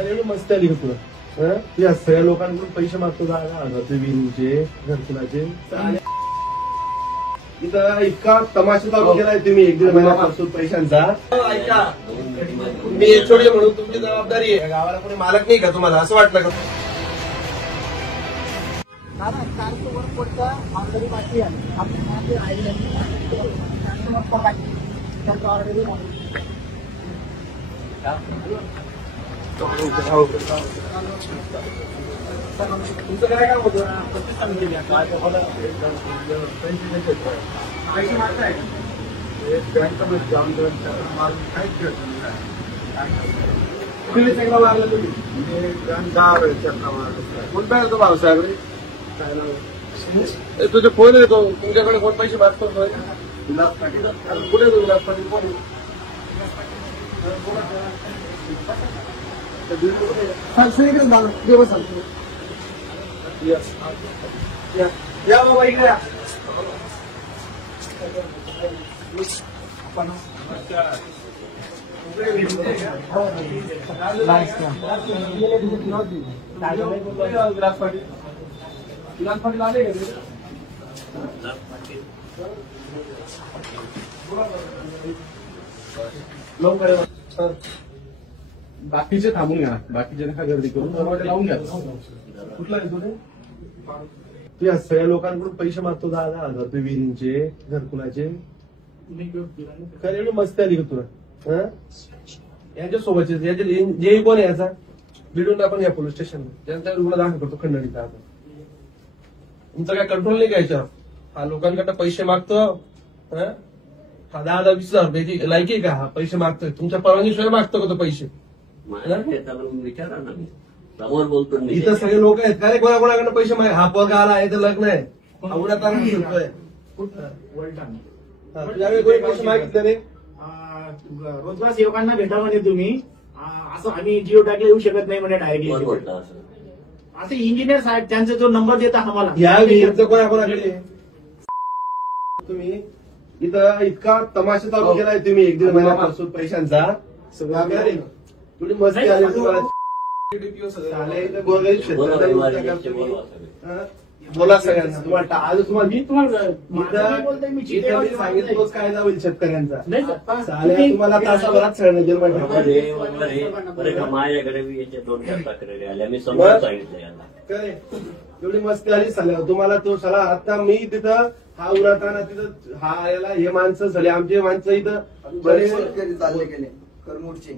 एवढी मस्ती आली का तुला? या सगळ्या लोकांकडून पैसे मागतो 10,000 रुपये विहिरीचे घरकुलाचे. इथं इतका तमाशा चालू केलाय तुम्ही 1-1.5 महिन्यापासून पैशांचा. ऐका, मी एचओडी म्हणून तुमची जबाबदारी आहे. गावाला कोणी मालक नाही का तुम्हाला असं वाटलं का? ऑलरेडी बाकी आहे तुमचं काय काम होतं? पैसे मागताय तुम्ही चांगला मारला तुम्ही कोणता येतो भाऊसाहेब रे? तुझे फोन येतो तुमच्याकडे कोण पैसे मागतो? कुठे तो विलास पाटील? कोण या बाबा इकडे या. विलास पाटील आले का? लवकर बाकीचे थांबून घ्या. बाकीचे नका गर्दी करून लावून घ्या. कुठला आहे तुझे? तू या सगळ्या लोकांकडून पैसे मागतो 10,000 रुपये विहिरींचे घरकुलाचे. एवढी मस्ती आली का तुला? यांच्या सोबतचे जे कोण आहे याचा बिडून आपण या पोलीस स्टेशनला त्यांचा रुग्ण दाखल करतो खंडणीचा. आता तुमचं काय कंट्रोल नाही का याच्यावर? हा लोकांकडे पैसे मागतो. हा 10,000-20,000 रुपयाची लायकी आहे का? हा पैसे मागतोय तुमच्या परवानगीशिवाय मागतो का तो पैसे? विचारा ना, समोर बोलतो. इथं सगळे लोक आहेत का रे? कोणाकोणाकडे पैसे माग? हा पोरगा आला आहे तर लग्न आहे उन्हात तुझ्याकडे कोणी पैसे मागितले रे? रोजगार सेवकांना भेटा म्हणे तुम्ही. असं आम्ही जिओ टॅगला येऊ शकत नाही म्हणे डायरेक्टली. असे इंजिनियर साहेब त्यांचा जो नंबर देता आम्हाला या विहिरीचं कोणाकोणाकडे? तुम्ही इथं इतका तमाशा चालू केलाय तुम्ही 1-1.5 महिन्यापासून पैशांचा. थोडी मस्ती आली तुम्हाला. बोला सगळ्यांना. तुम्हाला आज तुम्हाला सांगितलंच कायदा होईल शेतकऱ्यांचा. तुम्हाला तासाभरात सगळ्यांना जेलमध्ये माझ्याकडे 2-4 तक्रारी आल्या. मी समोर सांगितलं यांना. एवढी मस्ती आली सगळ्या तुम्हाला. तो सला आता मी तिथं हा उराताना तिथं हा याला हे माणसं झाले आमचे माणसं इथं बरेच चालले गेले करमूरचे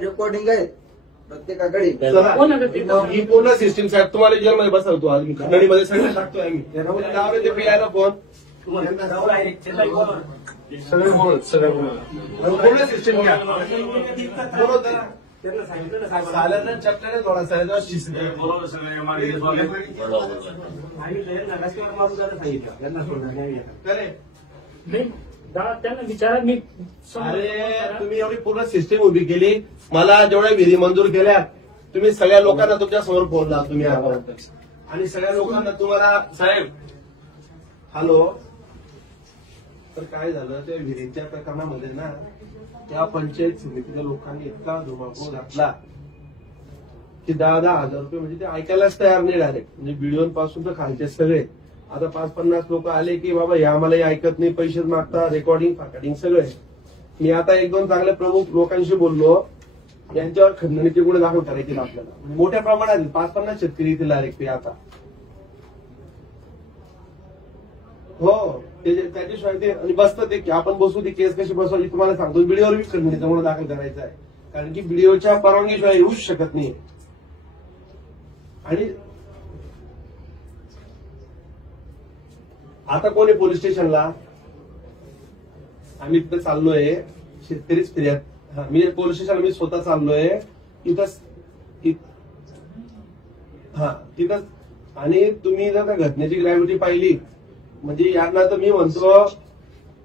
रेकॉर्डिंग आहे प्रत्येकाकडे. ही पूर्ण सिस्टीम साहेब तुम्हाला जेलमध्ये बसवतो. आज मी खंडणीमध्ये सगळं टाकतोय आम्ही. ते फिरायला फोन सगळे पूर्ण सिस्टीम घ्या. त्यांना सांगितलं साल्यानं चपल्याने थोडा साहेब शिस्त त्यांना विचारा. मी अरे तुम्ही एवढी पूर्ण सिस्टीम उभी केली. मला जेवढ्या विधी मंजूर केल्या तुम्ही सगळ्या लोकांना तुमच्या समोर फोन लावा तुम्ही आणि सगळ्या लोकांना तुम्हाला साहेब हॅलो. तर काय झालं त्या विहिरीच्या प्रकरणामध्ये ना त्या पंचायत समितीच्या लोकांनी इतका धुमाकूळ घातला की 10,000 रुपये म्हणजे ते ऐकायलाच तयार नाही डायरेक्ट. म्हणजे बिडिओपासून तर खालचे सगळे. आता 5-50 लोक आले की बाबा हे आम्हालाही ऐकत नाही पैसेच मागता रेकॉर्डिंग फाकडिंग सगळे. मी आता 1-2 चांगले प्रमुख लोकांशी बोललो. यांच्यावर खंडणीचे गुन्हे दाखल करायचे आपल्याला. म्हणजे मोठ्या प्रमाणात 5-50 शेतकरी येतील डायरेक्ट ते आता. हो त्याच्याशिवाय ते आणि बसतं ते की आपण बसू ती केस कशी बसवायची तुम्हाला सांगतो. व्हिडिओवर बी खंडणीचा गुन्हा दाखल करायचा आहे कारण की व्हिडिओच्या परवानगीशिवाय येऊच शकत नाही. आणि आता कोणी पोलीस स्टेशनला आम्ही तिथे चाललोय. शेतकरीच फिर्याद मी पोलीस स्टेशनला मी स्वतः चाललोय तिथं. आणि तुम्ही जर त्या घटनेची ग्रॅव्हिटी पाहिली म्हणजे यांना तर मी म्हणतो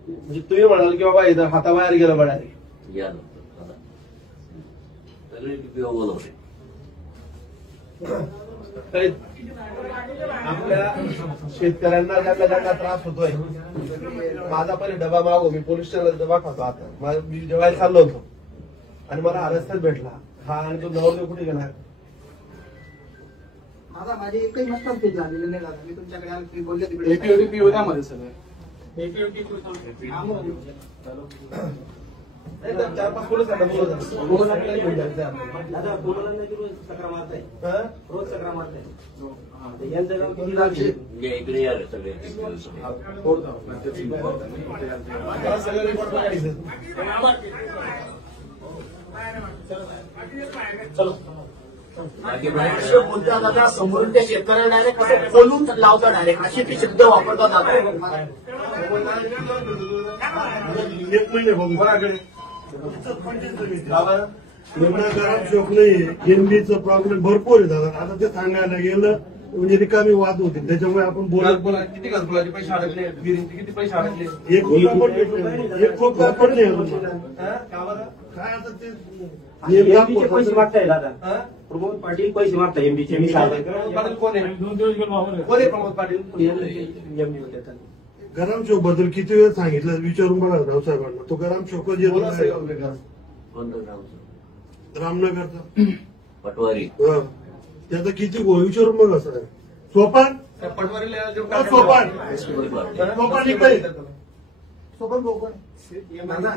म्हणजे तुम्ही म्हणाल की बाबा इथं हाताबाहेर गेलं बडारे. सगळे बोलवले आपल्या शेतकऱ्यांना ज्यांना त्रास होतोय, माझा पहिले डबा मागो, मी पोलीस स्टेशनला डबा खातो आता, मी जेवायला चाललो होतो आणि मला हा रस्त्यात भेटला हा, आणि तो नवरदेव कुठे गेला? माझा माझी एकही मस्त फीज झालेली नाही दादा. मी तुमच्याकडे आलो, तुम्ही बोलले तिकडे एपीओटी मध्ये सगळं नाही तर 4-5 पोलिसांना बोलवतात. दादा बोलायला नाही की रोज तक्रार मारताय, हा? रोज तक्रार मारताय. यांचं नाव किती लागले? इकडे या रे सगळे. मला सगळं रिपोर्ट बघायचं. असे बोलतात दादा, समोरून त्या शेतकऱ्याला डायरेक्ट असं बोलून लावतात, डायरेक्ट असे ते शब्द वापरतात दादा. 1 महिने बघू कोणाकडे? गावाला? गरम शोक नाही, एमबीचं प्रॉब्लेम भरपूर आहे दादा. आता ते सांगायला गेलं म्हणजे रिकामी वाद होतील, त्याच्यामुळे आपण बोलत बोला किती घरकुलाचे पैसे अडकले, विहिरींचे किती पैसे अडकले? 1 रुपया पण भेटले नाही. 1 रुपया पण नाही अजून. हा? गावाला? काय आता ते एमबीचे पैसे मागताय दादा. हा? प्रमोद पाटील पैसे मागताय एमबीचे. मी प्रमोद पाटील कोण आहे? कोण आहे प्रमोद पाटील? एमबी होते. गरम शोक बद्दल किती वेळ सांगितलं विचारून बघा रावसाहेबांना. तो गरम शोक बोला सगळं उभे करा. कोणतं गावचं? रामनगरचा पटवारी. हा. त्याचा किती विचारून बघा सर. सोपान त्या पटवारीला जेव्हा हो, सोपान हा? सोपान इकडे. सोबत बोल. दादा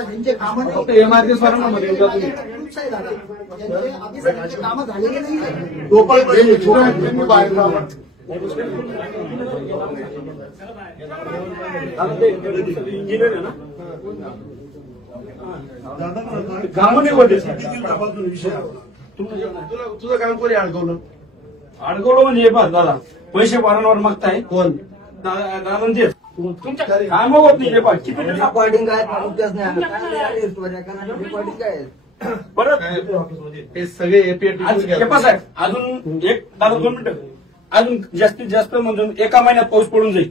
ह्यांचे कामं नाही. फक्त MRT स्वारांमध्ये येऊन जातो. खूप सारे दादा यांचे आधी सगळ्यांचे कामं झालेली नाही. सोपान पाहिजे. इंजिनियर आहे ना, दादा कामं नाही होते. किती दिवसापासून विषय आहे. तुझं काम कोणी अडकवलं? अडकवलं म्हणजे हे पहा दादा, पैसे वारंवार मागताय कोण? दादांचे तुमच्या काम होत नाही. हे पहा किती दिवस रेकॉर्डिंग काय मुद्दाच नाही. काय स्टोऱ्या कारण रेकॉर्डिंग काय आहे? परत हे सगळे एपीएटी हे पहा साहेब, अजून एक दादा 2 मिनिटं, अजून जास्तीत जास्त म्हणजे 1 महिन्यात पाऊस पडून जाईल.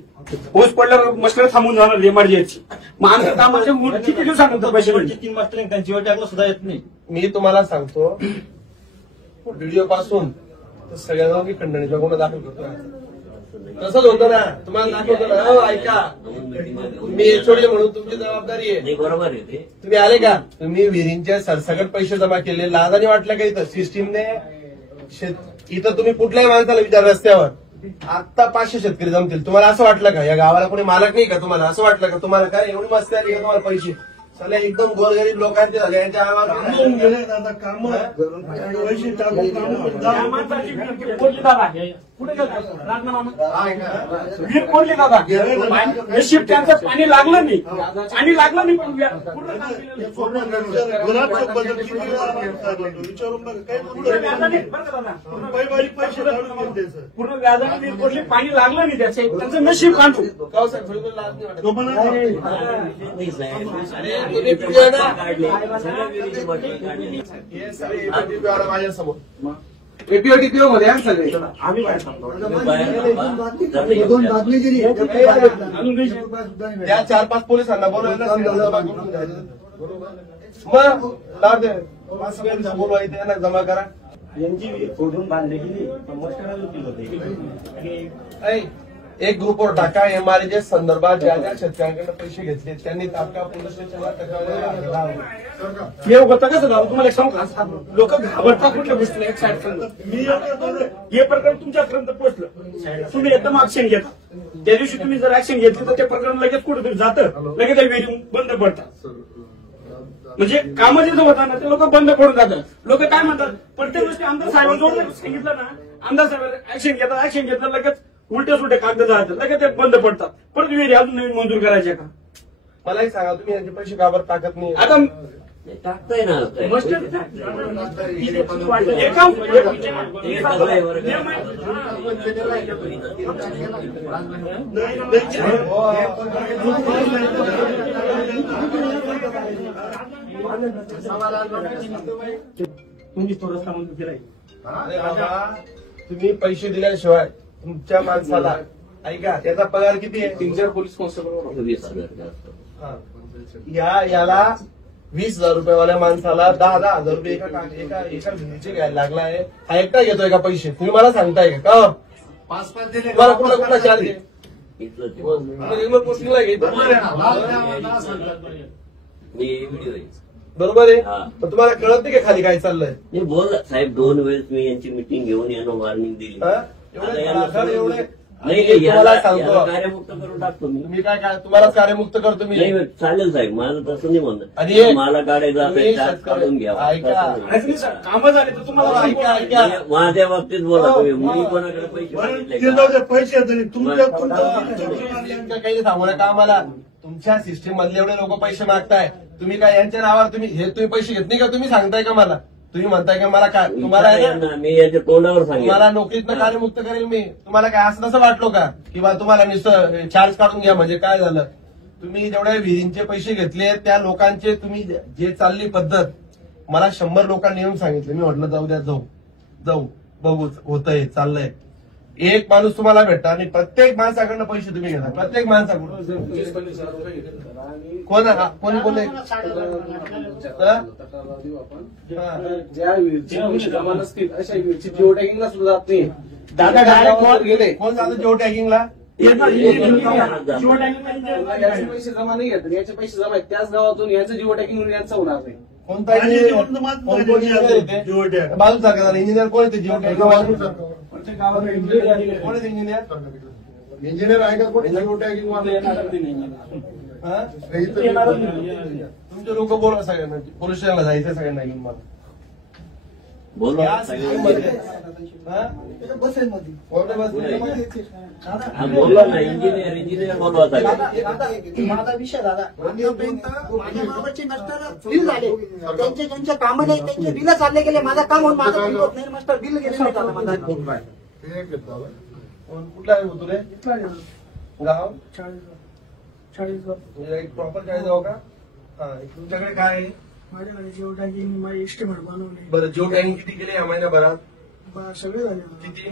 पाऊस पडल्यावर मस्टर थांबून जाणार एमआरजीची. मग आमच्या कामाचे किती दिवसानंतर पैसे भेटतील? 3 मास्टर त्यांची वेळ टाकलं सुद्धा येत नाही. मी तुम्हाला सांगतो, व्हिडिओ पासून तर सगळ्यांना मी खंडणीचा गुन्हा दाखल करतो. तसंच होतं ना, तुम्हाला दाखवतो ना. हो ऐका, मी एचओडी म्हणून तुमची जबाबदारी आहे. नाही बरोबर आहे ते. तुम्ही आले का? तुम्ही विहिरींचे सरसकट पैसे जमा केले, लाजाने वाटलं का इथं सिस्टीमने? इथं तुम्ही कुठल्याही माणसाला विचार रस्त्यावर आता 500 शेतकरी जमतील. तुम्हाला असं वाटलं का या गावाला कोणी मालक नाही का? तुम्हाला असं वाटलं का? तुम्हाला काय एवढी मस्ती आली का तुम्हाला पैसे? सगळे एकदम गोरगरीब लोकांचे झाले यांच्या कामं गेले दादा. काम पैसे टाकून काम कुठे वीर पडली दादा. नशीब त्यांचं पाणी लागलं नाही, पाणी लागलं नाही पण गुलाब शोक बद्दल किती वेळा विचारून बघा. काही पैसे काढून घेते सर. पूर्ण व्याजाने वीर पडली, पाणी लागलं नाही त्याचे, त्यांचं नशीब काढतो. गाव साहेब थोडी पण लाज नाही वाटत? तो म्हणा नाही साहेब. अरे तुम्ही पुढे ना, काढले सगळ्या विहिरीची बॉटल काढली. हे सगळे एपीएटी द्वारा माझ्यासमोर एपीओटी मध्ये आहे सगळे. आम्ही बाहेर दोन बातमी दिली. त्या 4-5 पोलिसांना बोलवायला जमा करून द्यायचं. मग लाभ दे, 5 वेळा बोलवायचं, त्यांना जमा करा. यांची विहीर फोडून बांधली गेली पण मस्टराला होते. ऐ, एक ग्रुपवर टाका, एमआरजे संदर्भात ज्या ज्या शेतकऱ्यांकडे पैसे घेतले त्यांनी तात्काळ पोलीस स्टेशनला तक्रार. हे होतं कसं झालं तुम्हाला एक सांगू का? लोक घाबरतात कुठल्या गोष्टीला. एक साईड मी हे प्रकरण तुमच्यापर्यंत पोहोचलं, तुम्ही एकदम ऍक्शन घेता. त्या दिवशी तुम्ही जर ऍक्शन घेतली तर ते प्रकरण लगेच कुठेतरी जातं, लगेच विहिरी बंद पडतात. म्हणजे कामं जिथं होतात ना ते लोक बंद पडून जातात. लोक काय म्हणतात, प्रत्येक गोष्टी आमदार साहेबांजवळ सांगितलं ना, आमदार साहेब ऍक्शन घेतात लगेच उलटे सुलटे कागद जातात, लगेच ते बंद पडतात. परत विहिरी अजून नवीन मंजूर करायचे का? मलाही सांगा, तुम्ही यांचे पैसे काबर टाकत नाही? आता टाकताय ना मस्टर तुम्ही तो रस्ता म्हणून दिलाय. अरे बाबा, तुम्ही पैसे दिल्याशिवाय तुमच्या माणसाला, ऐका, त्याचा पगार किती आहे? 3 पोलीस कॉन्स्टेबल. 20,000 जास्त. याला 20,000 रुपयेवाल्या माणसाला 10,000 रुपये एका विहिरीचे घ्यायला लागला आहे. हा एकटा घेतोय का पैसे? तुम्ही मला सांगताय का? 5-5 दिले मला कुठला चार्ज आहे? रेग्युलर पोस्टिंगला घे. बरोबर आहे. पण तुम्हाला कळत नाही का खाली काय चाललंय? नाही बोल साहेब, 2 वेळेस मी यांची मिटिंग घेऊन यांना वॉर्निंग दिली. एवढे नाही तुम्हाला सांगतो, कार्यमुक्त करून टाकतो मी. तुम्ही काय तुम्हालाच कार्यमुक्त करतो मी. नाही चालेल साहेब, माझं तसं नाही म्हणत. आणि मला काढायचं तुम्ही असेल चार्ज काढून घ्या. ऐका. कामं झाले तर तुम्हाला ऐका. माझ्या बाबतीत बोला तुम्ही. मी कोणाकडे पैसे मागितले ते जाऊ दे, पैसे आहेत आणि तुमचं काही सांगू नका आम्हाला. तुमच्या सिस्टीम मधले एवढे लोक पैसे मागताय, तुम्ही काय यांच्या नावावर तुम्ही पैसे घेत नाही का? तुम्ही सांगताय का मला? तुम्ही म्हणताय का मला काय तुम्हाला आहे ना, मी याच्या तोंडावर सांगेन. तुम्हाला नोकरीतनं कार्यमुक्त करेल मी. तुम्हाला काय असं नसं वाटलो का किंवा तुम्हाला नुसतं चार्ज काढून घ्या म्हणजे काय झालं? तुम्ही जेवढ्या विहिरींचे पैसे घेतले त्या लोकांचे तुम्ही जे चालली पद्धत मला 100 लोकांनी येऊन सांगितलं. मी म्हटलं जाऊ द्या, जाऊ बघू होतंय चाललंय. एक माणूस तुम्हाला भेटता आणि प्रत्येक माणसाकडनं पैसे तुम्ही घेता. प्रत्येक माणसाकडून कोणी बोलले? ज्या विहिरीचे पैसे जमा नसतील अशा विहिरीची जिओ टॅगिंगला सुद्धा जात नाही. दादा डायरेक्ट गेले. कोण जातं जिओ टॅगिंगला? याचे पैसे जमा नाही घेत, याचे पैसे जमा आहेत त्याच गावातून याचं जिओ टॅगिंग यांचं होणार नाही. कोणता इंजिनियर बाजू सारखा इंजिनियर कोण येते जिओ टॅगिंग? कोण येते इंजिनियर आहे का? कोणी जिओ टॅगिंग तुमचे लोक बोला सगळ्यांना. पोलीस स्टेशनला जायचं सगळ्यांना घेऊन मला. बोला या सिस्टीममध्ये बोलवा ना. इंजिनियर बोलवा साहेब. माझा विषय दादा, आतापर्यंत माझ्या बाबाचे मास्टर बिल झाले, त्यांचे ज्यांचे कामं नाही त्यांचे बिल चालले गेले. माझं काम होऊन माझं बिल होत नाही, मास्टर बिल गेले नाही चाललं माझं. कुठला आहे तुले गाव? प्रॉपर काय जाऊ का? तुमच्याकडे काय आहे? माझ्याकडे जिओ टॅगिंग माझी एस्टिमेट बनवली. बरं, जिओ टॅगिंग किती केले या महिन्याभरात? सगळे झाले. किती?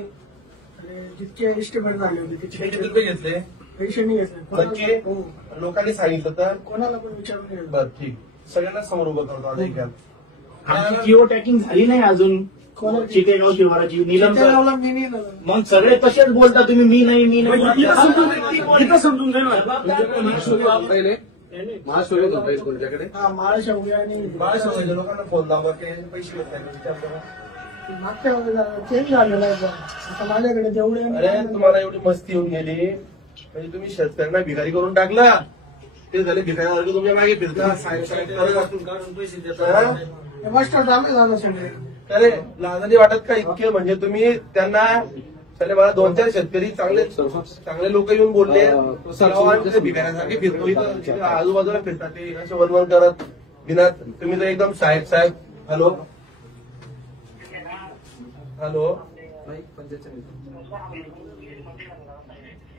जितके एस्टिमेट झाले होते किती रुपये घेतले? पैसे नाही घेतले. नक्की? लोकांनी सांगितलं तर? कोणाला पण विचारून घ्यायला. बरं ठीक. सगळ्यांना समोर उभं करतो आता एका. आमची जिओ टॅगिंग झाली नाही अजून. चितेगाव शिवाराची चितेगावला मी नाही झालं. मग सगळे तसेच बोलता तुम्ही. मी नाही इथं समजून जाईल. पहिले महाशिवराज होता पहिले तुमच्याकडे. हा महाराष्ट्र उद्या आणि बाळासाहेबांच्या लोकांना फोन लावा की पैसे घेत नाही विचार करा. मागच्या वेळेला चेंज झालेला आहे. आता माझ्याकडे जेवढे अरे तुम्हाला एवढी मस्ती येऊन गेली म्हणजे तुम्ही शेतकऱ्यांना भिकारी करून टाकला. ते झाले भिकाऱ्यासारखं तुमच्या मागे फिरता. पैसे देतात. मास्टर चालू झालं सगळे. अरे लाजाने वाटत का इतके? म्हणजे तुम्ही त्यांना त्याने मला 2-4 शेतकरी चांगले लोक येऊन बोलले भिकाऱ्यासारखे फिरतो इथं आजूबाजूला फिरतात ते असे वनवन करत बिना. तुम्ही तर एकदम साहेब हॅलो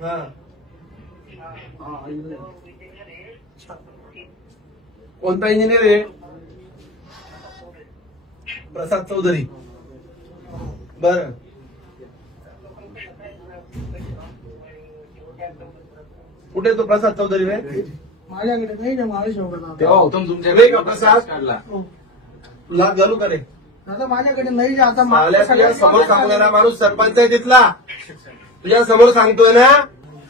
हा कोणता इंजिनियर आहे? प्रसाद चौधरी. बरं कुठे तो प्रसाद चौधरी रे? माझ्याकडे नाही ना महाराष्ट्र. तेव्हा होतं तुमच्याकडे का प्रसाद काढला? तुला घालू का रे? दादा माझ्याकडे नाही. आता तुझ्या समोर सांगणारा माणूस सरपंच आहे तिथला. तुझ्या समोर सांगतोय ना.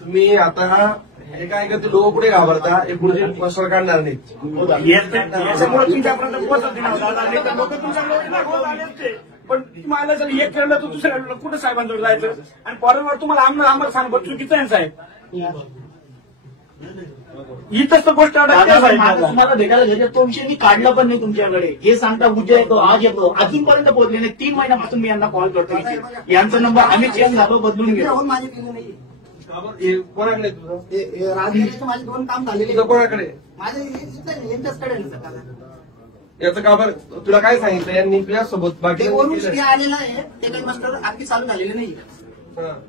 तुम्ही आता हे काय करते लोक पुढे घाबरता. हे पुढे मसर काढणार नाही. याच्यामुळे तुमच्यापर्यंत पोहोचत नाही दादा. नाही तर लोक तुमच्याकडे दाखवत आले असते. पण तुम्हाला जर एक केलं तर दुसऱ्या कुठं साहेबांजवळ जायचं आणि फॉरेनवर तुम्हाला आम्हाला सांगतो चुकीचं आहे साहेब. इथंच तर गोष्ट तुम्हाला भेटायला घ्यायचं तो विषय मी काढला पण नाही तुमच्याकडे. हे सांगता उद्या येतो आज येतो अजूनपर्यंत पोहोचले नाही. 3 महिन्यापासून मी यांना कॉल करतो. यांचा नंबर आम्ही चेंज झालो बदलून घेतो. माझे बिल नाही. कोणाकडे तुझं? राजगिरीचे माझे 2 काम झालेले. तुझं कोणाकडे? माझे यांच्याचकडे याचं का बरं? तुला काय सांगितलं यांनी तुझ्यासोबत? बाकी वरून श्री आलेला आहे. ते काही मास्टर आणखी चालू झालेले नाही.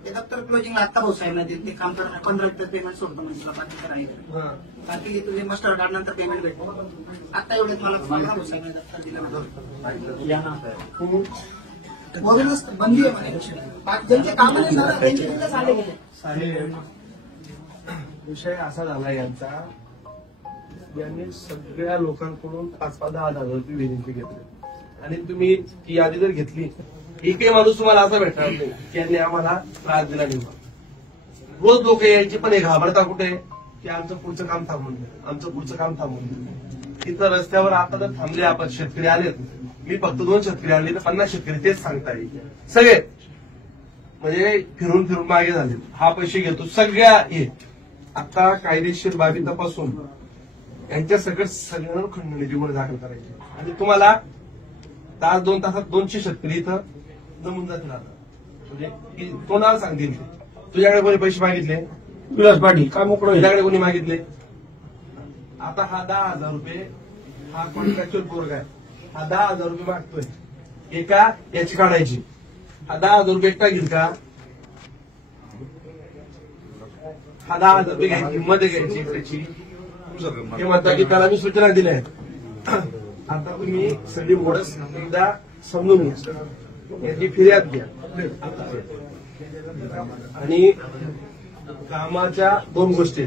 ते दप्तर क्लोजिंगला आता भाऊ साहेब ते काम करणार 15 पेमेंट सोडतो म्हणजे बाकी करायचं. बाकी तुझे मास्टर कार्ड नंतर पेमेंट भेटतो. आता एवढ्यात मला भाऊ साहेब दप्तर दिलं. वरूनच बंदी आहे म्हणे. ज्यांचे काम नाही झालं त्यांचे बिल चालले गेले. साहेब विषय असा झाला यांचा यांनी सगळ्या लोकांकडून 5-10 रुपये विनंती घेतली आणि तुम्ही ती यादी जर घेतली, एकही माणूस तुम्हाला असा भेटणार नाही की यांनी आम्हाला त्रास दिला नाही. रोज लोक यायची पण हे घाबरता कुठे की आमचं पुढचं काम थांबून द्या, आमचं पुढचं काम थांबून द्या. तिथं रस्त्यावर आता जर थांबले आपण, शेतकरी आलेत, मी फक्त 2 शेतकरी आणले तर 50 शेतकरी तेच सांगता येईल. सगळे म्हणजे फिरून फिरून मागे झाले. हा पैसे घेतो सगळ्या हे आता कायदेशीर बाबी तपासून यांच्या सगळ्यांना खंडणीची गुन्हे दाखल करायचे आणि तुम्हाला 2 तासात 200 शेतकरी इथं जमून जातील. आता म्हणजे कोणाला सांगतील तुझ्याकडे कोणी पैसे मागितले? विलास पाटील काय मोकळं तुझ्याकडे कोणी मागितले? आता हा 10,000 रुपये हा कॉन्ट्रॅक्च्युअल पोरगा आहे, हा 10,000 रुपये मागतोय. एका याची काढायची, हा 10,000 रुपये एकटा घेईल का? हा 10,000 रुपये घ्यायची किंमत घ्यायची एकट्याची. हे म्हणता की त्याला मी सूचना दिल्या आहेत. आता तुम्ही सगळी मोडस एकदा समजून घ्या, याची फिर्याद घ्या आणि कामाच्या 2 गोष्टी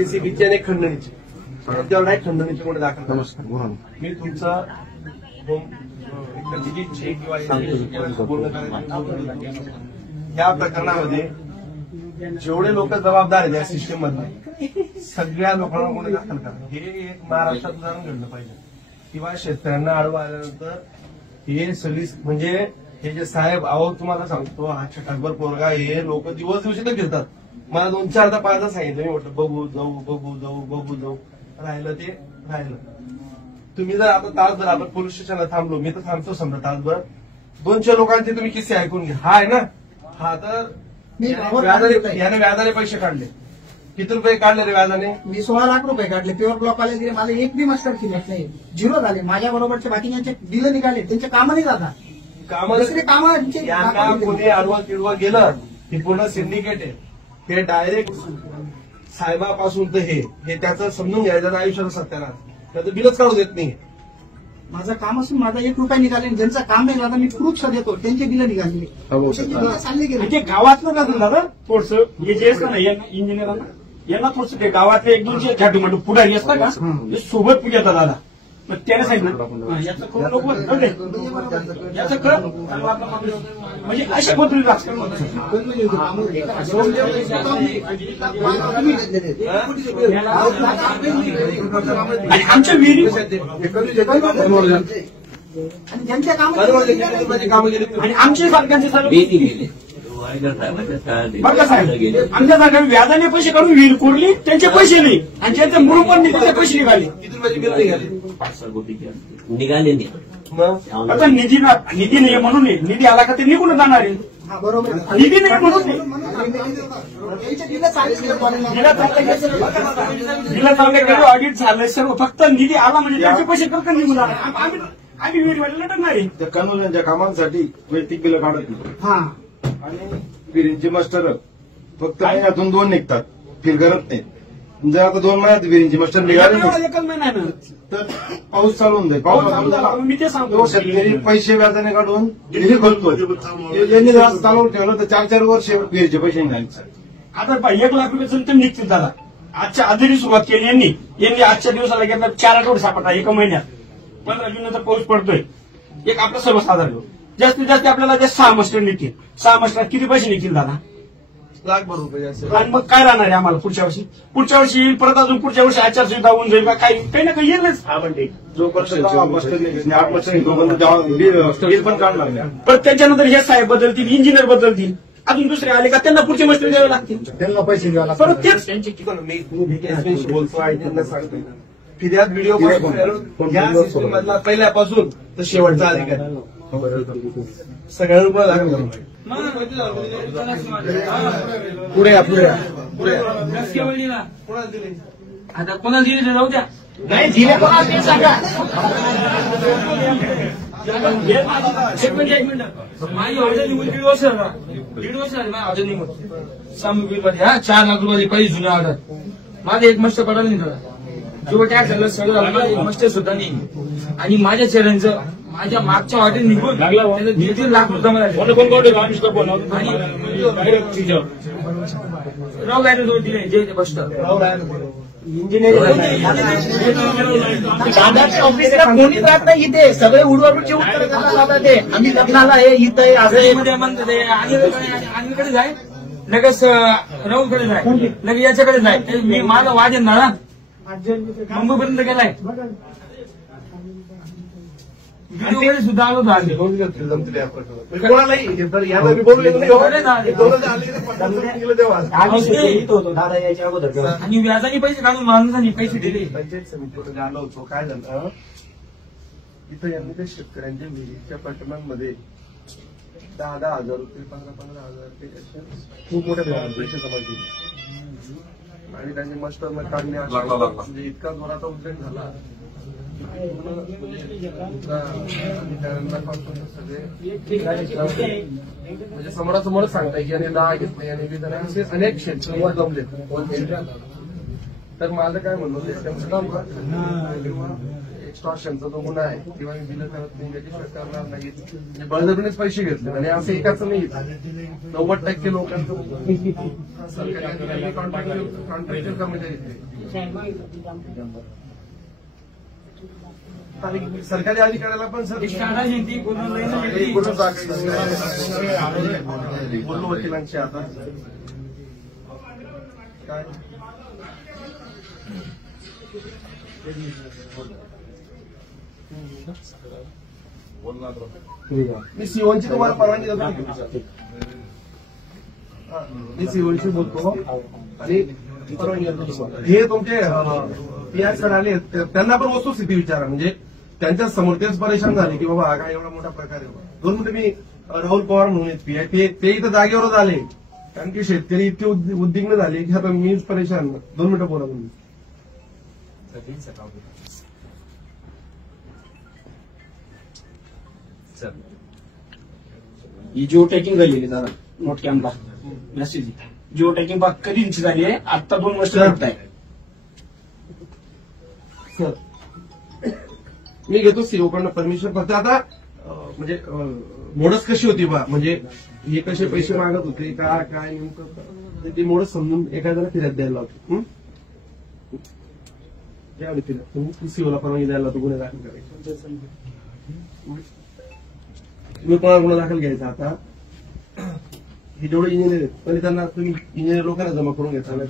एसीबीची आणि खंडणीची, त्याच्यावर नाही खंडणीची गुन्हे दाखल करा. मी तुमचा इच्छा किंवा पूर्ण करायची. या प्रकरणामध्ये जेवढे लोक जबाबदार आहेत या सिस्टीम मधले सगळ्या लोकांना गुन्हे दाखल करा. हे एक महाराष्ट्रात जाणून घडलं पाहिजे किंवा शेतकऱ्यांना आडवं आल्यानंतर हे सगळी म्हणजे हे जे साहेब अहो तुम्हाला सांगतो हा छटाकभर पोरगा हे लोक दिवस दिवशी तर घेतात. मला 2-4दा 5दा सांगितलं, मी म्हटलं बघू जाऊ राहिलं ते राहिलं. तुम्ही जर आता तासभर आपण पोलीस स्टेशनला थांबलो, मी तर थांबतो समजा तासभर, 200 लोकांचे तुम्ही किस्से ऐकून घ्या. हा आहे ना, हा तर याने व्याजाने पैसे काढले. किती रुपये काढले रे व्याजाने? मी 16 लाख रुपये काढले. प्युअर ब्लॉक वाले गेले, मला एक बी मास्टर सिलेक्ट नाही, 0 झाले. माझ्या बरोबरचे बाकीचे बिलं निघाले, त्यांचे कामं नाही जातात. यांना कोणी आडवा किडवा गेलं ही पूर्ण सिंडिकेट आहे. हे डायरेक्ट साहेबापासून तर हे त्याचं समजून घ्यायचं आयुष्याचं सत्यानाश, त्याचं बिलच काढू देत नाही. माझं काम असून माझा 1 रुपया निघाले, ज्यांचं काम नाही झालं मी प्रूफ देतो, त्यांचे बिलं निघाले, चालले गेले. म्हणजे गावातलं जातं दादा थोडसं हे जे असतं ना इंजिनियरांना, यांना थोडस ते गावातले 1-2 छाटी म्हणतो पुढारी असतात का ते सोबत पूजेतात दादा. मग त्याने सांगितलं याचं करून लोक याचं कर म्हणजे अशा पद्धतीने राजकारण आणि आमच्या विहिरी आणि आमच्या सारख्यांचे सर्व बरं का साहेब, आमच्यासारख्या व्याजाने पैसे काढून विहीर कोरली, त्यांचे पैसे नाही आणि ज्यांचे मूळ पण नाही त्याचे पैसे निघाले. किती रुपयाची बिल निघाले नाही. आता निधी नाही म्हणून नाही, निधी आला का ते निघून जाणार आहे. बरोबर, निधी नाही म्हणून दिला चालले ऑडिट झालं सर्व, फक्त निधी आला म्हणजे त्यांचे पैसे करता निघून जाणार. आम्ही विहिरीमध्ये लटकणार आहे. त्या कानूनाच्या कामांसाठी वैयक्तिक बिलं काढत नाही आणि विहिरींचे मास्टर फक्त महिन्यातून 2 निघतात, फिर करत नाही. जर आता 2 महिन्यात विहिरींचे मास्टर निघाले एकच महिना तर पाऊस चालू होऊन जाईल. पाऊस चालू झाला मी ते सांगतो, शेतकरी पैसे व्याजाने काढून विहिरी खोलतो. यांनी जर असं चालवून ठेवलं तर 4-4 वर्ष विहिरीचे पैसे निघाले. आता 1 लाख रुपये तर निघतील दादा. आजच्या आधीची सुरुवात केली यांनी आजच्या दिवसाला घेतला 4 आठवडे सापडला एका महिन्यात. 15 जूननंतर पाऊस पडतोय. एक आपलं सर्वसाधारण जास्तीत जास्त आपल्याला जे 6 मास्टर निघतील, 6 मास्टर किती पैसे निघतील दादा? लाखभर रुपये जास्त. आणि मग काय राहणार आहे आम्हाला पुढच्या वर्षी येईल परत अजून पुढच्या वर्षी आचारसंहिता होऊन जाईल का काही ना काही येईलच. जोपर्यंत 8 वर्ष पण काढणार नाही. पण त्याच्यानंतर हे साहेब बदलतील, इंजिनियर बदलतील, अजून दुसरे आले का त्यांना पुढचे मस्टर द्यावे लागतील, त्यांना पैसे द्यावे परत तेच. मी बोलतो आणि त्यांना सांगतो फिर्याद व्हिडिओ या सिस्टीम मधला पहिल्यापासून तर शेवटचा अधिकारी सगळ्या रुपये दाखल करून पुढे आता कोणाला दिले जाऊ द्या. नाही दिले कोणाला ते सांगा. एक मिनिट माझी ऑर्डर निघून 1.5 वर्ष झाला. 1.5 वर्ष झाली माझी ऑर्डर निघून. सामुग्रीमध्ये 4 लाख रुपये पहिली जुनी ऑर्डर. माझं एक मस्त पडायला नाही थोडा जो टॅक्स झालं सगळं एक मस्त सुद्धा नाही. आणि माझ्या चेहऱ्यांचं माझ्या मागच्या ऑर्डर निघून 1.5 लाख रुपये मला राव गायडर दिले जे बसतात दादाच्या ऑफिसला कोणीच राहत नाही इथे, सगळे उडवाडूचे उत्तर देतात दादा ते. आम्ही लग्नाला आहे, इथं आहे, असं आहे. मध्ये म्हणते ते अनिलकडे जाय, लगेच राहुलकडे जाय, लगेच याच्याकडे जाय. मी माझा वाद आहे ना मुंबईपर्यंत गेलाय. व्हिडिओ सुद्धा आलो होतो आधी. कोणालाही याला मी बोललेलं नाही हो. दोघं आले तर गेलं तेव्हा. दादा याच्या अगोदर आणि व्याजाने पैसे काढून माणसांनी पैसे दिले. पंचायत समितीमध्ये आलो होतो. काय झालं इथं यांनी ते शेतकऱ्यांच्या विहिरीच्या पाठिंबांमध्ये 10,000 रुपये 15,000 रुपये अशा खूप मोठ्या प्रमाणात पैसे जमा केले आणि त्यांनी मस्टरला काढणे म्हणजे इतका जोराचा उद्रेक झाला. म्हणजे समोरासमोर सांगताय की याने 10 घेतले आणि विधानाचे अनेक क्षेत्र जमले. तर माझं काय म्हणणं त्यांचं काम किंवा एक्स्टॉर्शनचा जो गुन्हा आहे किंवा मी बिलं करत नाही त्याची करणार नाही. बळजबरीनेच पैसे घेतले आणि असं एकाच नाही 90% लोकांचं सरकारी कॉन्ट्रॅक्टर कर्मचारी सरकारी अधिकाऱ्याला पण सर बोललो वकिलांशी आता काय मी सीओनची तुम्हाला परवानगी देतो. मी सीओनशी बोलतो आणि परवानगी देतो. हे तुमचे पीआर सर आले त्यांना पण वस्तुस्थिती विचारा. म्हणजे त्यांच्या समोर तेच परेशान झाले की बाबा हा काय एवढा मोठा प्रकार आहे. 2 मिनिटं मी राहुल पवार म्हणून पीआय ते इथं जागेवरच आले कारण की शेतकरी इतके उद्विग्न झाले की आता मीच परेशान. 2 मिनिटं बोला तुम्ही. ही जिओ टॅकिंग झालेली दादा नोट कॅम्पला मेसेज जिओ टॅकिंग बघ कधीची झाली आहे. आता 2 वर्ष लागत आहे. सर मी घेतो सीओ कडनं परमिशन. फक्त आता म्हणजे मोडस कशी होती बा म्हणजे हे कसे पैसे मागत होते का काय नेमकं ते मोडस समजून एखाद्याला फिर्याद द्यायला लावतो. त्यावेळी फिर्याद तुम्ही सीओला परवानगी द्यायला लावतो गुन्हे दाखल करायचे. तुम्ही कोणा गुन्हा दाखल घ्यायचा. आता हे जेवढे इंजिनियर आहेत पण त्यांना तुम्ही इंजिनियर लोकांना जमा करून घेता.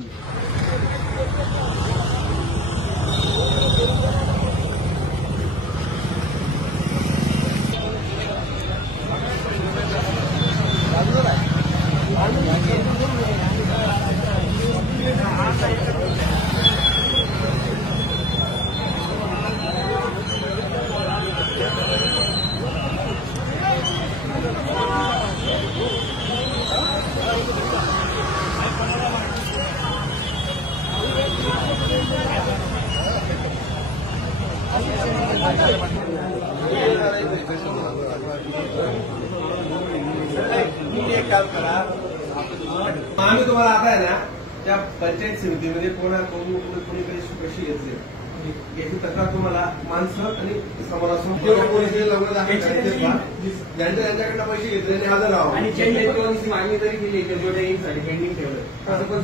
एक काम करा आम्ही तुम्हाला आता आहे ना त्या पंचायत समितीमध्ये कोणी कशी घेतले याची तक्रार तुम्हाला माणसं आणि समाजासमोर पोलीस लवकर ज्यांच्याकडनं पैसे घेतले आणि हजर राहावं आणि मागणी जरी केली पेंडिंग ठेवलं असं पण